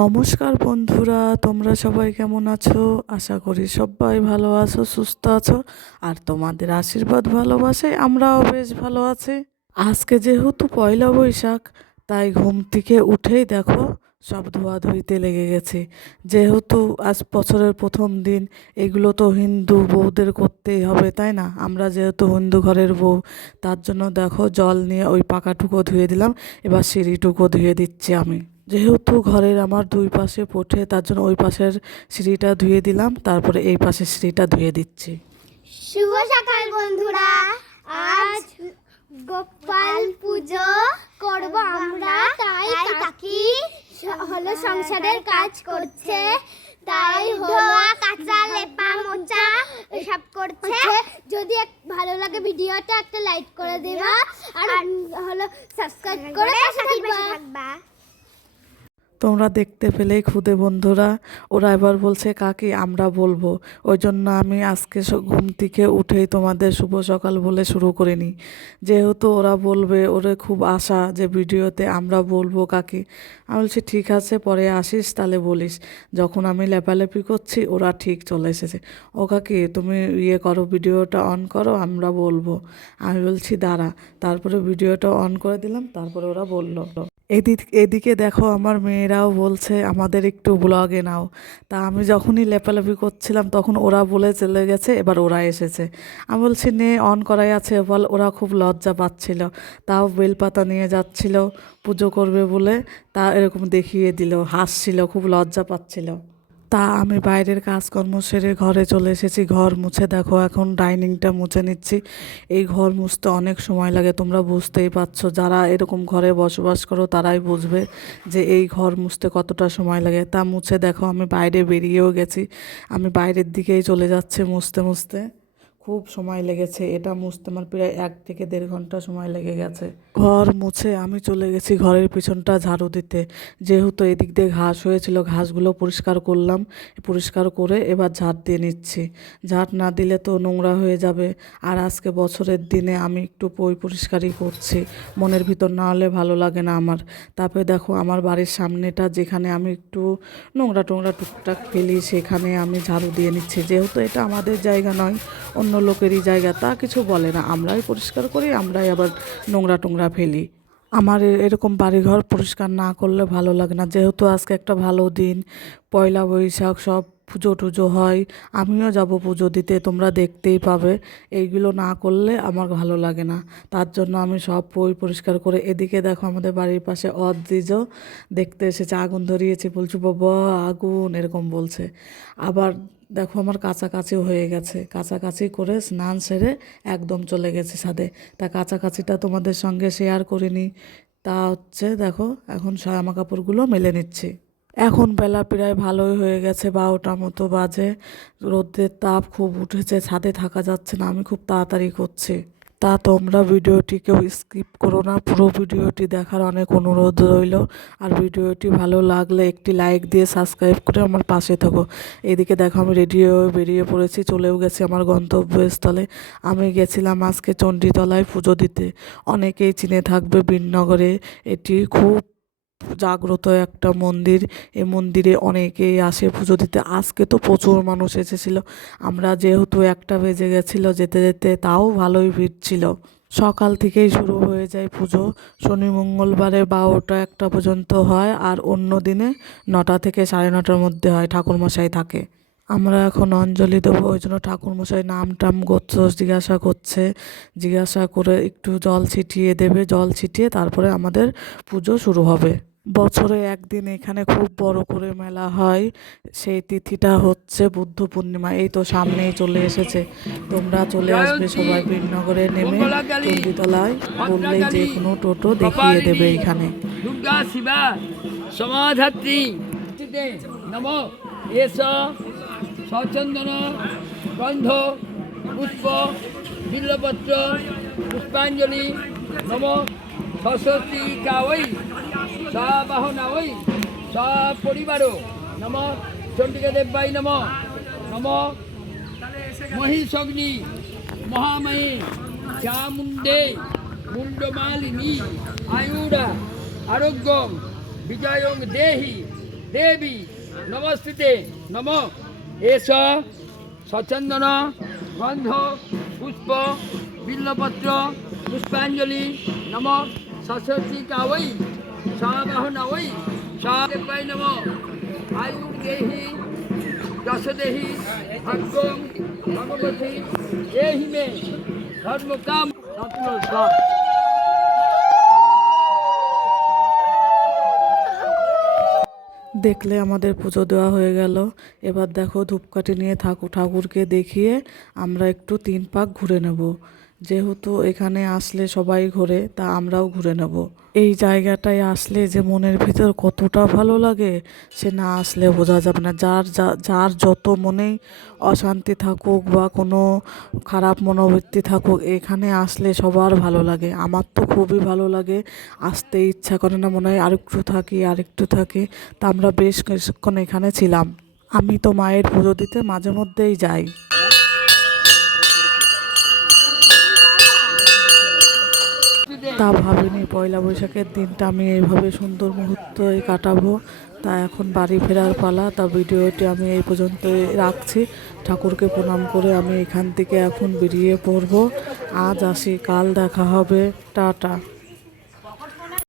নমস্কার বন্ধুরা, তোমরা সবাই কেমন আছো? আশা করি সবাই ভালো আছো, সুস্থ আছো, আর তোমাদের আশীর্বাদ, ভালোবাসায় আমরাও বেশ ভালো আছি। আজকে যেহেতু পয়লা বৈশাখ, তাই ঘুম থেকে উঠেই দেখো সব ধোয়াধুয়িতে লেগে গেছে। যেহেতু আজ বছরের প্রথম দিন, এগুলো তো হিন্দু বউদের করতেই হবে, তাই না? আমরা যেহেতু হিন্দু ঘরের বউ, তার জন্য দেখো জল নিয়ে ওই পাকাটুকু ধুয়ে দিলাম, এবার সিঁড়িটুকু ধুয়ে দিচ্ছি আমি। যেহেতু ঘরের আমার দুই পাশে পড়ে তার জন্য ওই পাশের সিঁড়িটা ধুয়ে দিলাম, তারপরে এই পাশের সিঁড়িটা ধুয়ে দিচ্ছি। শুভ সকাল বন্ধুরা। আজ গোপাল পুজো করব আমরা, তাই কাকি হলো সংসারের কাজ করছে। তাই ধোয়া, কাঁচা, লেপা, মোচা সব করছে। যদি ভালো লাগে ভিডিওটা একটা লাইক করে দেবা। আর হলো সাবস্ক্রাইব করে থাকবা। তোমরা দেখতে পেলেই খুদে বন্ধুরা। ওরা এবার বলছে, কাকি, আমরা বলব। ওই জন্য আমি আজকে ঘুম থেকে উঠেই তোমাদের শুভ সকাল বলে শুরু করিনি। যেহেতু ওরা বলবে, ওরে খুব আশা যে ভিডিওতে আমরা বলব কাকি। আমি বলছি, ঠিক আছে, পরে আসিস, তাহলে বলিস। যখন আমি লেপালেপি করছি, ওরা ঠিক চলে এসেছে। ও কাকি, তুমি ইয়ে করো, ভিডিওটা অন করো, আমরা বলব। আমি বলছি, দাঁড়া। তারপরে ভিডিওটা অন করে দিলাম, তারপরে ওরা বলল। এদিক, এদিকে দেখো আমার মেয়েরাও বলছে, আমাদের একটু ব্লগে নাও। তা আমি যখনই লেপালেপি করছিলাম, তখন ওরা বলে চলে গেছে, এবার ওরা এসেছে। আমি বলছি, নে অন করাই আছে। বল, ওরা খুব লজ্জা পাচ্ছিল। তাও বেলপাতা নিয়ে যাচ্ছিল, পুজো করবে বলে, তা এরকম দেখিয়ে দিল, হাসছিল, খুব লজ্জা পাচ্ছিল। তা আমি বাইরের কাজকর্ম সেরে ঘরে চলে এসেছি। ঘর মুছে দেখো, এখন ডাইনিংটা মুছে নিচ্ছি। এই ঘর মুছতে অনেক সময় লাগে, তোমরা বুঝতেই পারছ। যারা এরকম ঘরে বসবাস করো, তারাই বুঝবে যে এই ঘর মুছতে কতটা সময় লাগে। তা মুছে দেখো, আমি বাইরে বেরিয়েও গেছি। আমি বাইরের দিকেই চলে যাচ্ছে মুছতে মুছতে। খুব সময় লেগেছে। এটা মুছতে আমার প্রায় এক থেকে দেড় ঘণ্টা সময় লেগে গেছে। ঘর মুছে আমি চলে গেছি ঘরের পিছনটা ঝাড়ু দিতে। যেহেতু এদিক দিয়ে ঘাস হয়েছিল, ঘাসগুলো পরিষ্কার করলাম। পরিষ্কার করে এবার ঝাড় দিয়ে নিচ্ছি। ঝাড় না দিলে তো নোংরা হয়ে যাবে। আর আজকে বছরের দিনে আমি একটু পই পরিষ্কারই করছি। মনের ভিতর না হলে ভালো লাগে না আমার। তারপরে দেখো, আমার বাড়ির সামনেটা যেখানে আমি একটু নোংরা টোংরা টুকটাক ফেলি, সেখানে আমি ঝাড়ু দিয়ে নিচ্ছি। যেহেতু এটা আমাদের জায়গা নয়, অন্য লোকেরই জায়গা, তা কিছু বলে না। আমরাই পরিষ্কার করি, আমরাই আবার নোংরা টোংরা ফেলি। আমার এরকম বাড়িঘর পরিষ্কার না করলে ভালো লাগে না। যেহেতু আজকে একটা ভালো দিন, পয়লা বৈশাখ সব পুজো টুজো হয়, আমিও যাব পুজো দিতে, তোমরা দেখতেই পাবে। এইগুলো না করলে আমার ভালো লাগে না। তার জন্য আমি সব বই পরিষ্কার করে, এদিকে দেখো আমাদের বাড়ির পাশে অদ্রিজ দেখতে এসেছে, আগুন ধরিয়েছে, বলছে, বাবা, আগুন, এরকম বলছে। আবার দেখো আমার কাছাকাছি হয়ে গেছে, কাছাকাছি করে স্নান সেরে একদম চলে গেছে ছাদে। তা কাছাকাছিটা তোমাদের সঙ্গে শেয়ার করিনি। তা হচ্ছে দেখো, এখন জামা কাপড়গুলো মেলে নিচ্ছি। এখন বেলা প্রায় ভালোই হয়ে গেছে, বারোটা মতো বাজে। রোদের তাপ খুব উঠেছে, ছাদে থাকা যাচ্ছে না, আমি খুব তাড়াতাড়ি করছি। তা তোমরা ভিডিওটি কেউ স্কিপ করো না, পুরো ভিডিওটি দেখার অনেক অনুরোধ রইল। আর ভিডিওটি ভালো লাগলে একটি লাইক দিয়ে সাবস্ক্রাইব করে আমার পাশে থাকো। এদিকে দেখো, আমি রেডি হয়ে বেরিয়ে পড়েছি, চলেও গেছি আমার গন্তব্যস্থলে। আমি গেছিলাম আজকে চণ্ডীতলায় পুজো দিতে। অনেকেই চিনে থাকবে বীরনগরে এটি খুব জাগ্রত একটা মন্দির। এই মন্দিরে অনেকেই আসে পুজো দিতে। আজকে তো প্রচুর মানুষ এসেছিল। আমরা যেহেতু একটা বেজে গেছিল, যেতে যেতে তাও ভালোই ভিড় ছিল। সকাল থেকেই শুরু হয়ে যায় পুজো। শনি, মঙ্গলবারে বারোটা একটা পর্যন্ত হয় আর অন্য দিনে নটা থেকে সাড়ে নটার মধ্যে হয়, ঠাকুরমশাই থাকে। আমরা এখন অঞ্জলি দেবো, ওই জন্য ঠাকুরমশাই নাম টাম গোত্র জিজ্ঞাসা করছে। জিজ্ঞাসা করে একটু জল ছিটিয়ে দেবে। জল ছিটিয়ে তারপরে আমাদের পুজো শুরু হবে। বছরে একদিন এখানে খুব বড় করে মেলা হয়। সেই তিথিটা হচ্ছে বুদ্ধ পূর্ণিমা। এই তো সামনেই চলে এসেছে। তোমরা চলে আসবে সবাই বীরনগরে নেমে চণ্ডীতলায়। বললেই যে কোনো টোটো দেখিয়ে দেবে এখানে। দুর্গা শিবা। সমাধাত্রী। নম। এস। সচন্দন গন্ধ। পুষ্প। বিল্লপত্র। পুষ্পাঞ্জলি। নম। সরস্বতী ওই সবাহনা ওই সপরিবারও নম, চণ্ডিকা দেবাই নম। নম, মহিষগ্নি মহাময়ী চামুণ্ডে মুন্ডমালিনী আয়ুরা, আরোগ্যম, বিজয়ং দেহি, দেবী, নমস্তুতে, নম। এস সচন্দন গন্ধ, পুষ্প, বিল্লপত্র, পুষ্পাঞ্জলি, নম, সরস্বতী কাবৈ দেখলে আমাদের পুজো দেওয়া হয়ে গেল। এবার দেখো ধূপকাঠি নিয়ে ঠাকুর ঠাকুরকে দেখিয়ে আমরা একটু তিন পাক ঘুরে নেব। যেহেতু এখানে আসলে সবাই ঘোরে, তা আমরাও ঘুরে নেব। এই জায়গাটায় আসলে যে মনের ভিতর কতটা ভালো লাগে, সে না আসলে বোঝা যাবে না। যার যার যত মনেই অশান্তি থাকুক বা কোনো খারাপ মনোবৃত্তি থাকুক, এখানে আসলে সবার ভালো লাগে। আমার তো খুবই ভালো লাগে, আসতে ইচ্ছা করে না, মনে হয় আরেকটু থাকি আরেকটু থাকি, তা আমরা বেশ কিছুক্ষণ এখানে ছিলাম। আমি তো মায়ের পুজো দিতে মাঝে মধ্যেই যাই। তা ভাবিনি, পয়লা বৈশাখের দিনটা আমি এইভাবে সুন্দর মুহূর্তে কাটাবো। তা এখন বাড়ি ফেরার পালা, তা ভিডিওটি আমি এই পর্যন্ত রাখছি। ঠাকুরকে প্রণাম করে আমি এখান থেকে এখন বেরিয়ে পড়ব। আজ আসি, কাল দেখা হবে। টাটা।